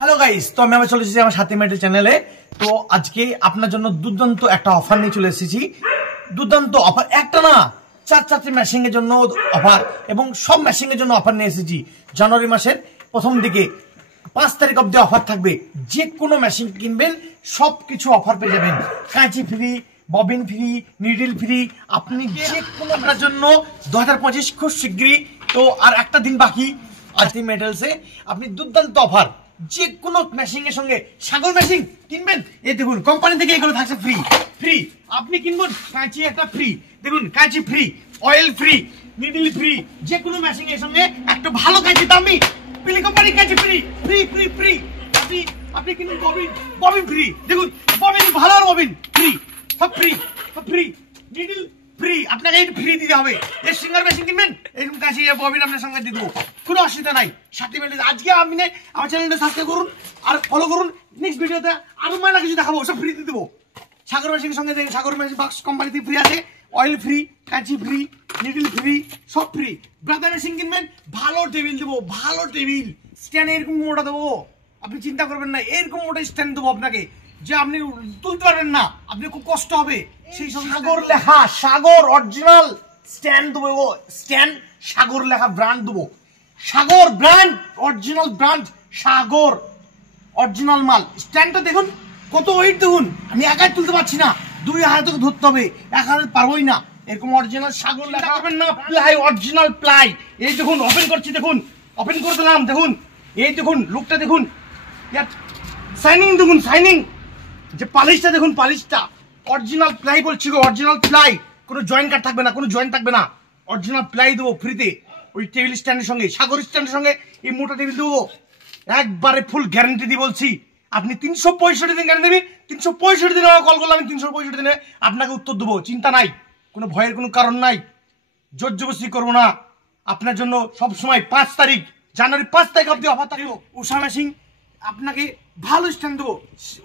Hello guys, তো আমি চলে এসেছি আমার সাথী মেটেল চ্যানেলে। তো আজকে আপনার জন্য দুর্দান্ত একটা অফার নিয়ে চলে এসেছি। দুর্দান্ত অফার, একটা না, চারটি মেশিং এর জন্য অফার এবং সব মেশিং এর জন্য অফার নিয়ে এসেছি। জানুয়ারি মাসের প্রথম দিকে 5 তারিখ অব্দি অফার থাকবে। যে কোনো মেশিন কিনবেন সবকিছু অফার পেয়ে যাবেন। কাঁচি free, bobbin free, needle free. আপনি যে কোনো আপনার জন্য 2025 খুব শীঘ্রই। তো আর একটা দিন বাকি সাথী মেটেলসে আপনি দুর্দান্ত অফার। যে কোনো মেশিং এর সঙ্গে সাগর মেশিং কিনবেন, এই দেখুন কোম্পানি থেকে এগুলো থাকছে ফ্রি ফ্রি। আপনি কিনবেন কাঁচি একটা ফ্রি, দেখুন কাঁচি free, oil free, needle free. যে কোনো মেশিং এর সঙ্গে একটা ভালো কাঁচি দামি পিলি কোম্পানি কাঁচি ফ্রি ফ্রি ফ্রি ফ্রি। আপনি কিনুন ববিন, ববিন ফ্রি, দেখুন ববিন ভালো ববিন ফ্রি, সব ফ্রি, সব ফ্রি। নিডল ফ্রি, আপনাকে এই ফ্রি দিতে হবে। এই সিঙ্গার মেশিন কিনবেন, এরকম কাছে ববিন আপনার সঙ্গে দিয়ে দেবো, কোনো অসুবিধা নাই। সাথী মেটেল আজকে আপনি আমার চ্যানেলটা সাবস্ক্রাইব করুন আর ফলো করুন। নেক্সট ভিডিওতে আরো মানা কিছু দেখাবো, সব ফ্রি দিয়ে দেবো। সাগর মেশিনের সঙ্গে সাগর মেশিন বক্স কোম্পানি থেকে ফ্রি আছে, অয়েল ফ্রি, কাঁচি ফ্রি, নিডল ফ্রি, সব ফ্রি। ব্রাদার মেশিন কিনবেন, ভালো টেবিল দেবো, ভালো টেবিল স্ট্যান্ড এরকম মোটা দেবো। আপনি চিন্তা করবেন না, এরকম মোটা স্ট্যান্ড দেবো আপনাকে যে আপনি তুলতে পারবেন না, আপনি খুব কষ্ট হবে। সেই সব সাগর লেখা, সাগর অরিজিনাল স্ট্যান্ড দেবো, স্ট্যান্ড সাগর লেখা ব্র্যান্ড দেবো। সাগর ব্র্যান্ড, অরিজিনাল ব্র্যান্ড, সাগর অরিজিনাল মাল। স্ট্যান্ডটা দেখুন কত ওয়েট, দেখুন আমি একাই তুলতে পারছি না, 2 হাতে ধরতে হবে, এক হাতে পারবোই না। এরকম অরিজিনাল সাগর লেখা পাবেন না, প্লাই, অরিজিনাল প্লাই। এই দেখুন ওপেন করছি, দেখুন ওপেন করে দিলাম, দেখুন এই দেখুন লুকটা দেখুন, শাইনিং দেখুন, শাইনিং। যে পালিশটা দেখুন, পালিশটা অরিজিনাল প্লাই বলছি গো, অরিজিনাল প্লাই। কোনো জয়েন্ট কাট থাকবে না, কোনো জয়েন্ট থাকবে না, অরিজিনাল প্লাই দেবো ফ্রিতে। ওই টেবিল স্ট্যান্ডের সঙ্গে, সাগর স্ট্যান্ডের সঙ্গে এই মোটা টেবিল দেবো, একবারে ফুল গ্যারান্টি দিয়ে বলছি। আপনি 365 দিন গ্যারান্টি দেবেন, 365 দিন কল করলে আমি 365 দিনে আপনাকে উত্তর দেবো, চিন্তা নাই, কোনো ভয়ের কোনো কারণ নাই। জোর জবরদস্তি করবো না আপনার জন্য। সবসময় 5 তারিখ, জানুয়ারি 5 তারিখ অব্দি অফার থাকবে। উষা মেশিন আপনাকে ভালো স্ট্যান্ড দেবো,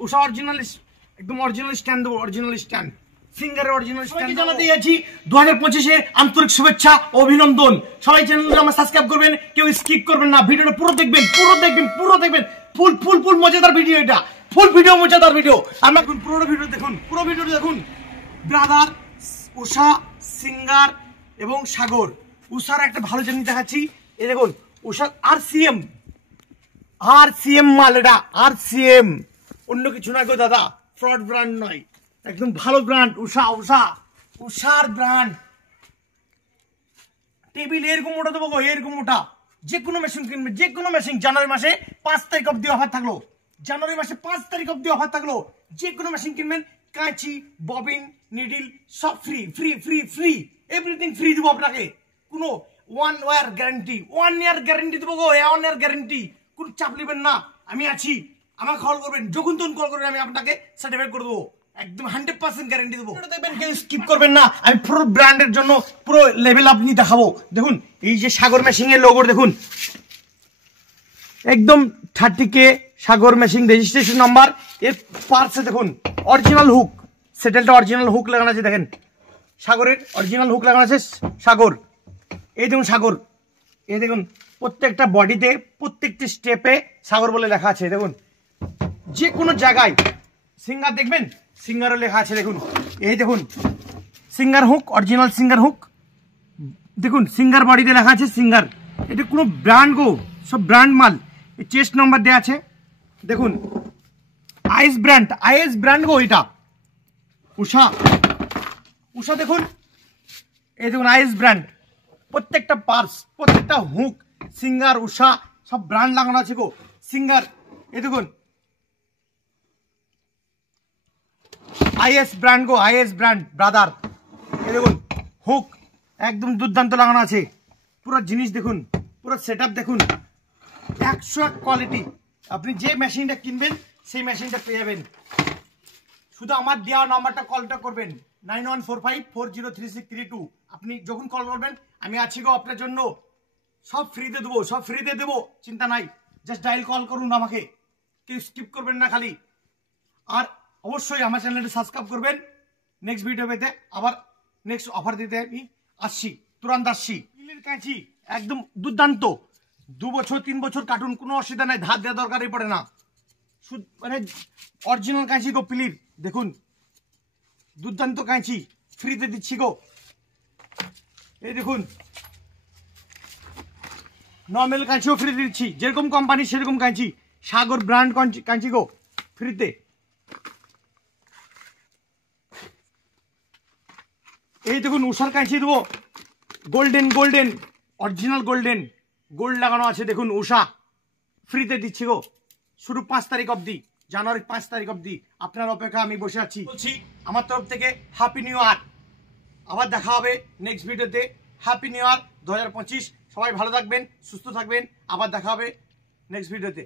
উষা অরিজিনাল, একদম অরিজিনাল স্ট্যান্ড দেবো, অরিজিনাল স্ট্যান্ড, সিঙ্গারের অরিজিনাল স্ট্যান্ড জানাতে যাচ্ছি। 2025-এ আন্তরিক শুভেচ্ছা, অভিনন্দন। সবাই চ্যানেলটা আমার সাবস্ক্রাইব করবেন, কেউ স্কিপ করবেন না, ভিডিওটা পুরো দেখবেন, পুরো দেখবেন, পুরো দেখবেন। ফুল ফুল ফুল মজাদার ভিডিও, এটা ফুল ভিডিও, মজাদার ভিডিও। আমরা পুরো ভিডিও দেখুন, পুরো ভিডিও দেখুন। ব্রাদার, উষা, সিঙ্গার এবং সাগর। উষার একটা ভালো জিনিস দেখাচ্ছি, এই দেখুন উষা RCM, RCM মাল, এটা RCM, অন্য কিছু না গো দাদা, ফ্রড ব্র্যান্ড নয়, একদম ভালো ব্র্যান্ড। উষা, উষা, উষার ব্র্যান্ড। টেবিল এরকম মোটা দেবো গো, এরকম মোটা। যে কোনো মেশিন কিনবে, যে কোনো মেশিন। জানুয়ারি মাসে 5 তারিখ অব্দি অফার থাকলো, জানুয়ারি মাসে 5 তারিখ অব্দি অফার থাকলো। যে কোনো মেশিন কিনবেন, কাঁচি, ববিন, নিডল সব free free free free, everything free দেবো আপনাকে। কোনো 1 ইয়ার গ্যারান্টি, 1 ইয়ার গ্যারান্টি দেবো গো, 1 ইয়ার গ্যারান্টি। কোন চাপ নেবেন না, আমি আছি, আমাকে কল করবেন, যখন তখন কল করবেন, আমি আপনাকে সার্টিফাইড করে দেবো, একদম 100% গ্যারান্টি দেবো। দেখবেন, কেউ স্কিপ করবেন না, আমি পুরো ব্র্যান্ডের জন্য পুরো লেভেল আপনি দেখাবো। দেখুন এই যে সাগর মেশিং এর লোগো দেখুন, একদম 30K সাগর মেশিং রেজিস্ট্রেশন নাম্বার। এর পার্টসে দেখুন অরিজিনাল হুক, সেটেলটা অরিজিনাল হুক লাগানো আছে, দেখেন সাগরের অরিজিনাল হুক লাগানো আছে। সাগর, এই দেখুন সাগর, এই দেখুন প্রত্যেকটা বডিতে, প্রত্যেকটি স্টেপে সাগর বলে লেখা আছে। দেখুন যে কোনো জায়গায় সিঙ্গার দেখবেন, সিঙ্গারও লেখা আছে, দেখুন এই দেখুন singer hook, original singer hook. দেখুন সিঙ্গার বডিতে লেখা আছে সিঙ্গার, এটা কোনো ব্র্যান্ড গো, সব ব্র্যান্ড মাল। চেস্ট নাম্বার দেওয়া আছে, দেখুন আইএস ব্র্যান্ড, আইএস ব্র্যান্ড গো এটা। উষা, উষা দেখুন, এই দেখুন আইএস ব্র্যান্ড। প্রত্যেকটা পার্স, প্রত্যেকটা হুক, সিঙ্গার, উষা সব ব্র্যান্ড লাগানো আছে গো। সিঙ্গার, এই দেখুন is brand go, is brand brother. এই দেখুন হুক একদম দুর্দান্ত লাগানো আছে, পুরো জিনিস দেখুন, পুরো সেটআপ দেখুন, 101 কোয়ালিটি। আপনি যে মেশিনটা কিনবেন সেই মেশিনটা পেয়ে যাবেন। শুধু আমার দেওয়া নাম্বারটা কলটা করবেন, 9145403632। আপনি যখন কল করবেন আমি আছি গো আপনার জন্য, সব ফ্রিতে দেবো, সব ফ্রিতে দেবো, চিন্তা নাই। জাস্ট ডায়াল কল করুন আমাকে, কেউ স্কিপ করবেন না খালি। আর অবশ্যই আমার চ্যানেলটা সাবস্ক্রাইব করবেন। নেক্সট ভিডিও পেতে আবার নেক্সট অফার দিতে আমি আসছি, তুরন্ত আসছি। কাঁচি একদম দুর্দান্ত, 2 বছর 3 বছর কাটুন, কোনো অসুবিধা নাই, ধার দেওয়া দরকারই পড়ে না। মানে অরিজিনাল কাঁচি গো পিলির, দেখুন দুর্দান্ত কাঁচি ফ্রিতে দিচ্ছি গো। এই দেখুন নর্মাল কাঁচিও ফ্রি দিচ্ছি, যেরকম কোম্পানি সেরকম কাঁচি, সাগর ব্র্যান্ড কাঁচি গো ফ্রিতে। এই দেখুন উষার কাঁচি দেবো, গোল্ডেন অরিজিনাল গোল্ড লাগানো আছে, দেখুন উষা ফ্রিতে দিচ্ছি গো, শুরু 5 তারিখ অবধি, জানুয়ারি 5 তারিখ অবধি। আপনার অপেক্ষা আমি বসে আছি। বলছি আমার তরফ থেকে হ্যাপি নিউ ইয়ার। আবার দেখা হবে নেক্সট ভিডিওতে। Happy new year 2025। সবাই ভালো থাকবেন, সুস্থ থাকবেন। আবার দেখা হবে নেক্সট ভিডিওতে।